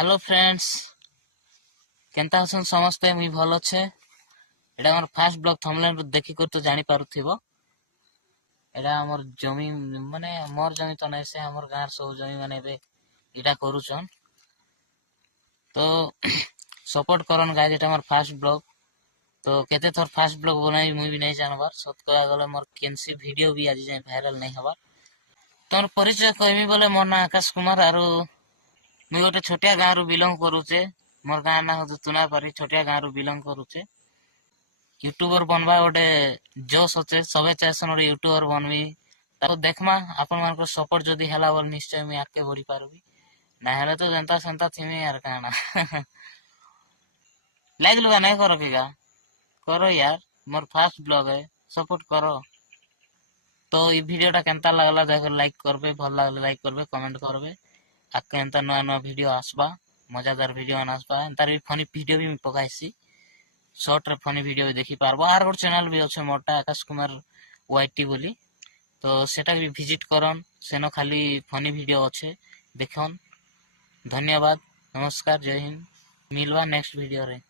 Hello friends, केनता Hasan समस्ते मुई भल छे। एटा हमर फर्स्ट ब्लॉग थंबनेल देखि कर तो जानि पारुथिबो। एटा हमर जमी माने मोर जमी तो नै से हमर गार सब जमी माने बे एटा करूछन तो सपोर्ट करन गाइस। एटा हमर फर्स्ट ब्लॉग तो केते थोर फर्स्ट ब्लॉग बनाई मुई भी नै जानबार। सत कया गले मोर केनसी वीडियो भी आज जाय वायरल नै हबार। तोर परिचय कहबी बोले मोर ना आकाश कुमार आरो मुई गोटे छोटिया गाँव रु बिलोंग करूचे। मोर गाँ ना हो तुनापारी छोटिया गाँव रु बिलोंग करूचे। यूट्यूबर बनवा गोटे जोश अच्छे, सबे चाहसन गोटे यूट्यूबर बनबी। ताको देखमा आपण मानको सपोर्ट जदी हला बोल निश्चय मुई आके बढ़ी पारबी, ना हेले तो जनता संता थिमी यार काना। लाइक लुगा नहीं करो किगा करो यार, मोर फर्स्ट ब्लॉग है, सपोर्ट करो। तो ये वीडियोटा केनता लागला देखो लाइक करबे, भल लागले लाइक करबे, कमेंट करबे। आके एंता नया नया वीडियो आसबा, मजादार वीडियो आसबा। एंतार भी फनी वीडियो भी पकाइसी, शॉर्ट रे फनी वीडियो भी देखि पारबो। आर गोटे चैनल भी अच्छे मोटा आकाश कुमार वाईटी बोली, तो सेटा भी विजिट करन। सेनो खाली फनी वीडियो अच्छे, देखन। धन्यवाद, नमस्कार, जय हिंद। मिलवा नेक्स्ट वीडियो रे।